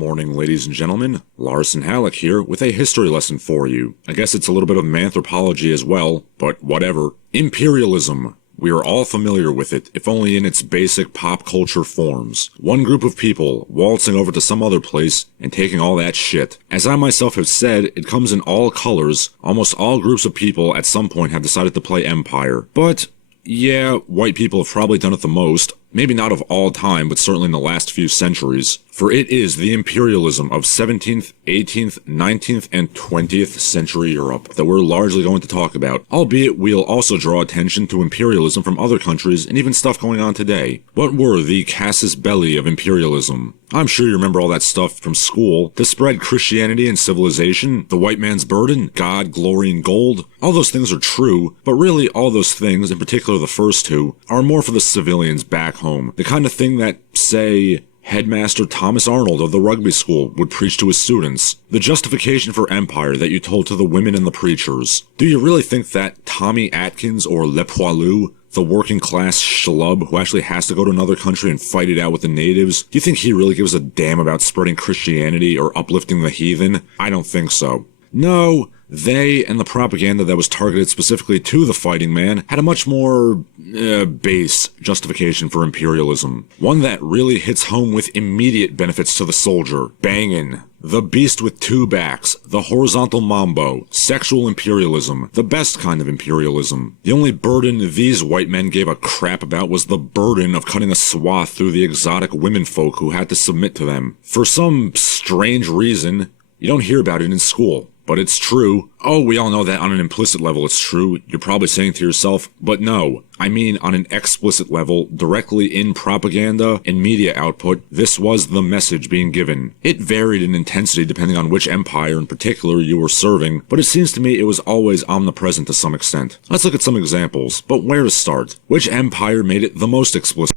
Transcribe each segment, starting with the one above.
morning, ladies and gentlemen. Larson Halleck here with a history lesson for you. I guess it's a little bit of Manthropology as well, but whatever. Imperialism. We are all familiar with it, if only in its basic pop culture forms. One group of people waltzing over to some other place and taking all that shit. As I myself have said, it comes in all colors. Almost all groups of people at some point have decided to play empire. But yeah, white people have probably done it the most. Maybe not of all time, but certainly in the last few centuries. For it is the imperialism of 17th, 18th, 19th, and 20th century Europe that we're largely going to talk about, albeit we'll also draw attention to imperialism from other countries and even stuff going on today. What were the casus belli of imperialism? I'm sure you remember all that stuff from school. To spread Christianity and civilization, the white man's burden, God, glory, and gold. All those things are true, but really all those things, in particular the first two, are more for the civilians back home. The kind of thing that, say, Headmaster Thomas Arnold of the rugby school would preach to his students. The justification for empire that you told to the women and the preachers. Do you really think that Tommy Atkins or Le Poilu, the working class schlub who actually has to go to another country and fight it out with the natives, do you think he really gives a damn about spreading Christianity or uplifting the heathen? I don't think so. No, they and the propaganda that was targeted specifically to the fighting man had a much more base justification for imperialism. One that really hits home with immediate benefits to the soldier. Bangin'. The beast with two backs, the horizontal mambo, sexual imperialism, the best kind of imperialism. The only burden these white men gave a crap about was the burden of cutting a swath through the exotic womenfolk who had to submit to them. For some strange reason, you don't hear about it in school. But it's true. Oh, we all know that on an implicit level it's true. You're probably saying to yourself, but no. I mean on an explicit level, directly in propaganda and media output, this was the message being given. It varied in intensity depending on which empire in particular you were serving, but it seems to me it was always omnipresent to some extent. Let's look at some examples, but where to start? Which empire made it the most explicit?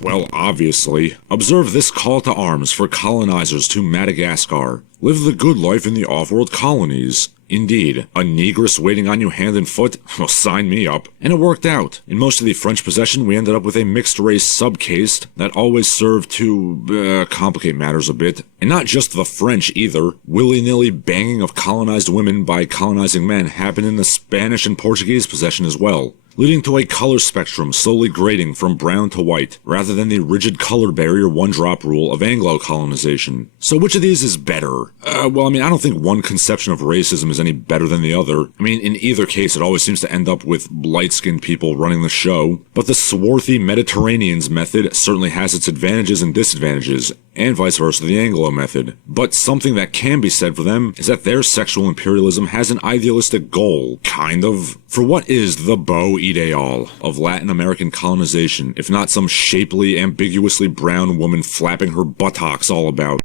Well, obviously. Observe this call to arms for colonizers to Madagascar. Live the good life in the off-world colonies. Indeed, a negress waiting on you hand and foot? Well, sign me up. And it worked out. In most of the French possession, we ended up with a mixed-race sub-caste that always served to, complicate matters a bit. And not just the French, either. Willy-nilly banging of colonized women by colonizing men happened in the Spanish and Portuguese possession as well, leading to a color spectrum slowly grading from brown to white, rather than the rigid color barrier one-drop rule of Anglo-colonization. So which of these is better? Well, I don't think one conception of racism is any better than the other. In either case, it always seems to end up with light-skinned people running the show. But the swarthy Mediterraneans method certainly has its advantages and disadvantages, and vice versa the Anglo method. But something that can be said for them is that their sexual imperialism has an idealistic goal, kind of. For what is the beau ideal of Latin American colonization, if not some shapely, ambiguously brown woman flapping her buttocks all about?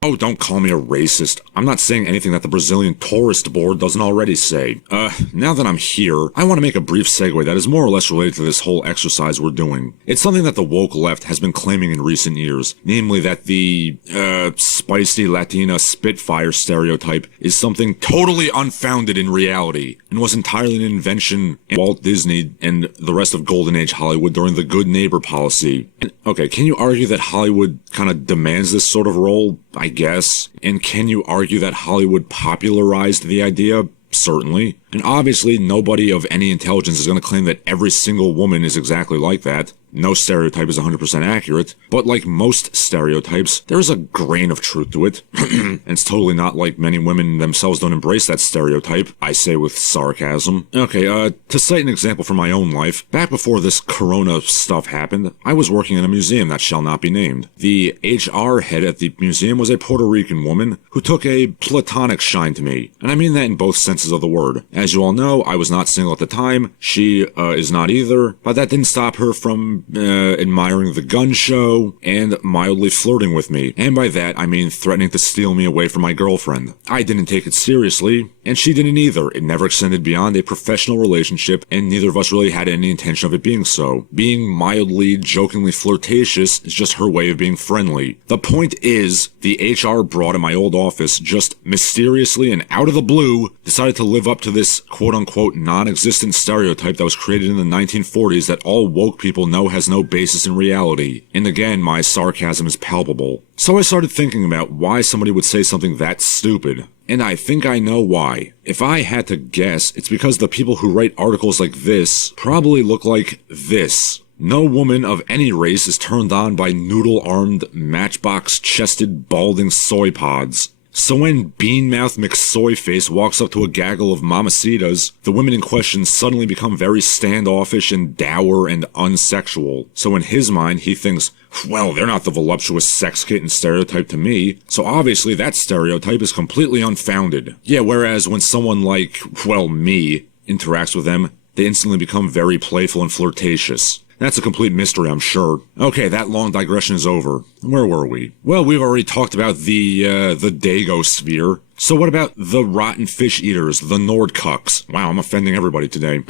Oh, don't call me a racist. I'm not saying anything that the Brazilian Tourist Board doesn't already say. Now that I'm here, I want to make a brief segue that is more or less related to this whole exercise we're doing. It's something that the woke left has been claiming in recent years, namely that the, spicy Latina Spitfire stereotype is something totally unfounded in reality, and was entirely an invention of Walt Disney and the rest of Golden Age Hollywood during the good neighbor policy. And, okay, can you argue that Hollywood kind of demands this sort of role? I guess. And can you argue that Hollywood popularized the idea? Certainly. And obviously nobody of any intelligence is going to claim that every single woman is exactly like that. No stereotype is 100% accurate, but like most stereotypes, there is a grain of truth to it. And it's totally not like many women themselves don't embrace that stereotype, I say with sarcasm. Okay, to cite an example from my own life, back before this corona stuff happened, I was working in a museum that shall not be named. The HR head at the museum was a Puerto Rican woman who took a platonic shine to me, and I mean that in both senses of the word. As you all know, I was not single at the time, she is not either, but that didn't stop her from admiring the gun show and mildly flirting with me, and by that I mean threatening to steal me away from my girlfriend. I didn't take it seriously, and she didn't either. It never extended beyond a professional relationship, and neither of us really had any intention of it being so. Being mildly, jokingly flirtatious is just her way of being friendly. The point is, the HR broad in my old office just mysteriously and out of the blue decided to live up to this this quote-unquote non-existent stereotype that was created in the 1940s that all woke people know has no basis in reality. And again, my sarcasm is palpable. So I started thinking about why somebody would say something that stupid. And I think I know why. If I had to guess, it's because the people who write articles like this probably look like this. No woman of any race is turned on by noodle-armed, matchbox-chested, balding soy pods. So when Bean-Mouth McSoyface walks up to a gaggle of mamacitas, the women in question suddenly become very standoffish and dour and unsexual. So in his mind, he thinks, well, they're not the voluptuous sex kitten stereotype to me, so obviously that stereotype is completely unfounded. Yeah, whereas when someone like, well, me, interacts with them, they instantly become very playful and flirtatious. That's a complete mystery, I'm sure. Okay, that long digression is over. Where were we? Well, we've already talked about the Dagosphere. So what about the rotten fish eaters, the Nordcucks? Wow, I'm offending everybody today.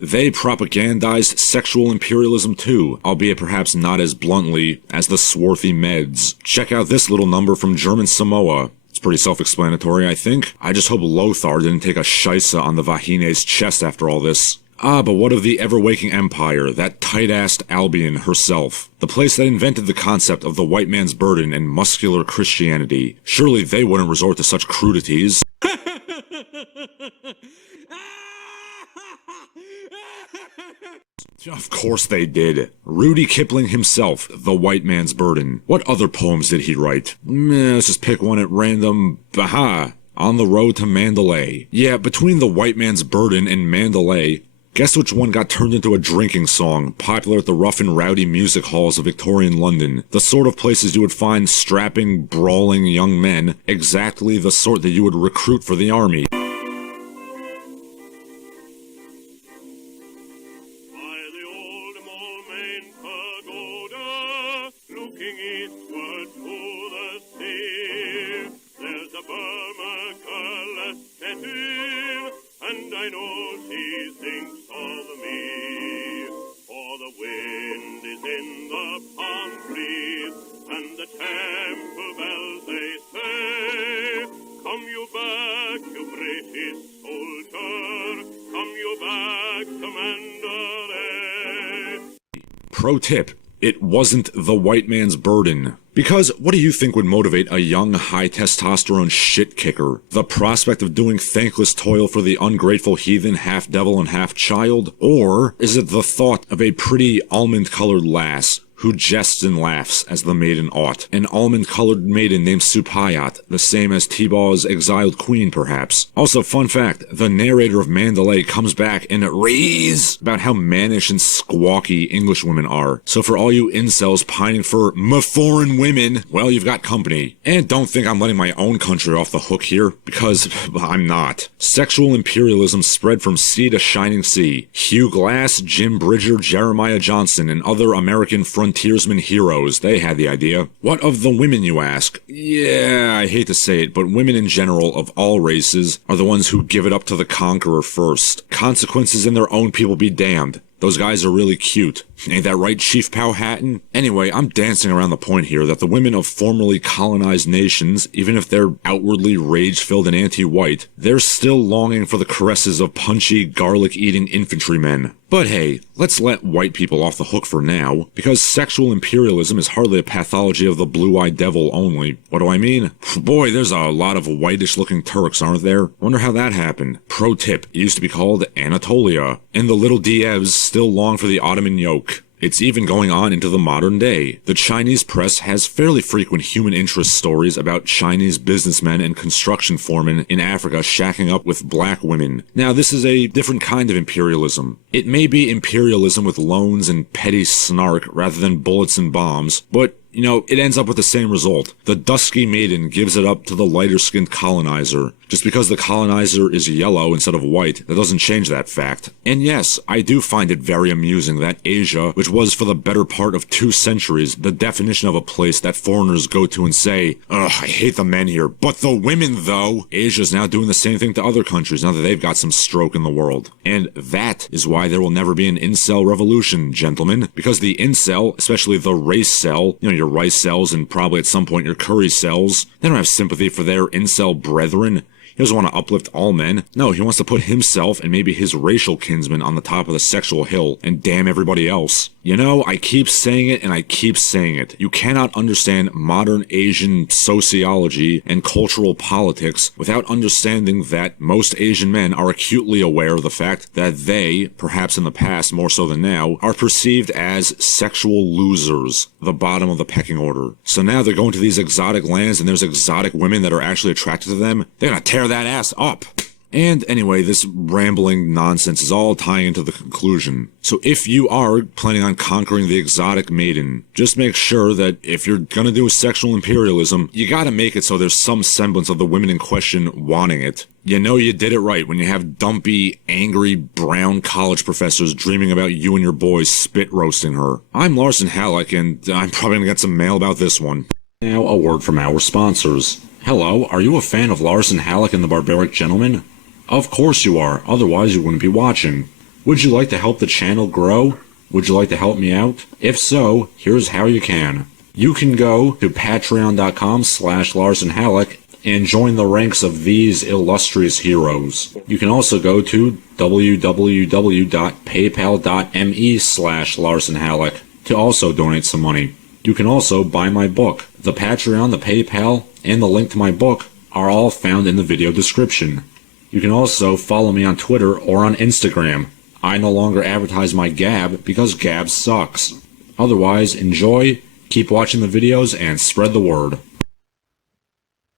They propagandized sexual imperialism too, albeit perhaps not as bluntly as the swarthy Meds. Check out this little number from German Samoa. It's pretty self-explanatory, I think. I just hope Lothar didn't take a scheisse on the Vahine's chest after all this. Ah, but what of the ever-waking empire, that tight-assed Albion herself? The place that invented the concept of the white man's burden and muscular Christianity. Surely they wouldn't resort to such crudities. Of course they did. Rudy Kipling himself, The White Man's Burden. What other poems did he write? Let's just pick one at random. Aha! On the Road to Mandalay. Yeah, between The White Man's Burden and Mandalay, guess which one got turned into a drinking song, popular at the rough and rowdy music halls of Victorian London? The sort of places you would find strapping, brawling young men, exactly the sort that you would recruit for the army. Pro tip, it wasn't the white man's burden. Because what do you think would motivate a young, high-testosterone shit-kicker? The prospect of doing thankless toil for the ungrateful heathen, half-devil and half-child? Or is it the thought of a pretty almond-colored lass who jests and laughs as the maiden ought? An almond-colored maiden named Supayat, the same as T-Baw's exiled queen, perhaps. Also, fun fact, the narrator of Mandalay comes back and raves about how mannish and squawky English women are. So for all you incels pining for foreign women, well, you've got company. And don't think I'm letting my own country off the hook here, because I'm not. Sexual imperialism spread from sea to shining sea. Hugh Glass, Jim Bridger, Jeremiah Johnson, and other American frontiersman heroes, they had the idea. What of the women, you ask? Yeah, I hate to say it, but women in general, of all races, are the ones who give it up to the conqueror first. Consequences in their own people be damned. Those guys are really cute. Ain't that right, Chief Powhatan? Anyway, I'm dancing around the point here that the women of formerly colonized nations, even if they're outwardly rage-filled and anti-white, they're still longing for the caresses of punchy, garlic-eating infantrymen. But hey, let's let white people off the hook for now, because sexual imperialism is hardly a pathology of the blue-eyed devil only. What do I mean? Boy, there's a lot of whitish-looking Turks, aren't there? Wonder how that happened. Pro tip, it used to be called Anatolia, and the little Dievs still long for the Ottoman yoke. It's even going on into the modern day. The Chinese press has fairly frequent human interest stories about Chinese businessmen and construction foremen in Africa shacking up with black women. Now, this is a different kind of imperialism. It may be imperialism with loans and petty snark rather than bullets and bombs, but you know, it ends up with the same result. The dusky maiden gives it up to the lighter-skinned colonizer. Just because the colonizer is yellow instead of white, that doesn't change that fact. And yes, I do find it very amusing that Asia, which was for the better part of 2 centuries, the definition of a place that foreigners go to and say, ugh, I hate the men here, but the women though! Asia's now doing the same thing to other countries now that they've got some stroke in the world. And that is why there will never be an incel revolution, gentlemen. Because the incel, especially the race cell, you know, your rice cells and probably at some point your curry cells, they don't have sympathy for their incel brethren. He doesn't want to uplift all men. No, he wants to put himself and maybe his racial kinsmen on the top of the sexual hill and damn everybody else. You know, I keep saying it and I keep saying it. You cannot understand modern Asian sociology and cultural politics without understanding that most Asian men are acutely aware of the fact that they, perhaps in the past more so than now, are perceived as sexual losers, the bottom of the pecking order. So now they're going to these exotic lands and there's exotic women that are actually attracted to them. They're gonna tear that ass up. And anyway, this rambling nonsense is all tying into the conclusion. So if you are planning on conquering the exotic maiden, just make sure that if you're gonna do sexual imperialism, you gotta make it so there's some semblance of the women in question wanting it. You know you did it right when you have dumpy, angry, brown college professors dreaming about you and your boys spit roasting her. I'm Larson Halleck, and I'm probably gonna get some mail about this one. Now, a word from our sponsors. Hello, are you a fan of Larson Halleck and the Barbaric Gentleman? Of course you are, otherwise you wouldn't be watching. Would you like to help the channel grow? Would you like to help me out? If so, here's how you can. You can go to patreon.com/LarsonHalleck and join the ranks of these illustrious heroes. You can also go to www.paypal.me/LarsonHalleck to also donate some money. You can also buy my book. The Patreon, the PayPal, and the link to my book are all found in the video description. You can also follow me on Twitter or on Instagram. I no longer advertise my Gab because Gab sucks. Otherwise, enjoy, keep watching the videos, and spread the word.